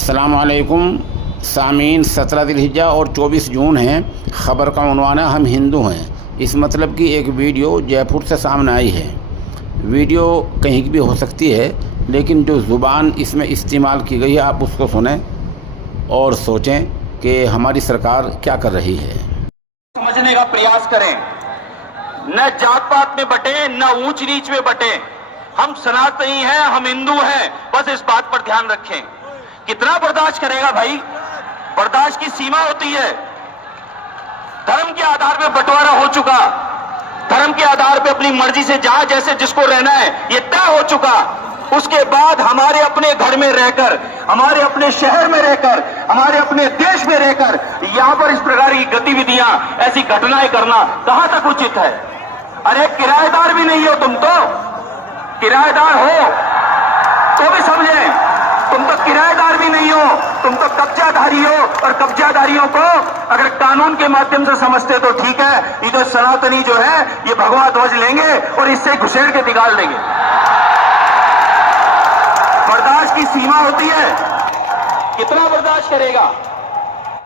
अस्सलाम वालेकुम सामीन। 17 ज़िलहिज्जा और 24 जून है। ख़बर का उन्वान है हम हिंदू हैं। इस मतलब की एक वीडियो जयपुर से सामने आई है। वीडियो कहीं की भी हो सकती है, लेकिन जो ज़ुबान इसमें इस्तेमाल की गई है आप उसको सुने और सोचें कि हमारी सरकार क्या कर रही है। समझने का प्रयास करें, न जात पात में बटे, न ऊंच नीच में बटे। हम सनातनी हैं, हम हिंदू हैं, बस इस बात पर ध्यान रखें। कितना बर्दाश्त करेगा भाई? बर्दाश्त की सीमा होती है। धर्म के आधार पर बंटवारा हो चुका, धर्म के आधार पर अपनी मर्जी से जहां जैसे जिसको रहना है ये तय हो चुका। उसके बाद हमारे अपने घर में रहकर, हमारे अपने शहर में रहकर, हमारे अपने देश में रहकर यहां पर इस प्रकार की गतिविधियां, ऐसी घटनाएं करना कहां तक उचित है? अरे किराएदार भी नहीं हो तुम, तो किराएदार हो तो भी समझें, तुम तो किराएदार भी नहीं हो, तुम तो कब्जाधारी हो। और कब्जाधारियों को अगर कानून के माध्यम से समझते तो ठीक है, ये तो सनातनी जो है ये भगवा ध्वज लेंगे और इससे घुसेड़ के निकाल देंगे। बर्दाश्त की सीमा होती है, कितना बर्दाश्त करेगा?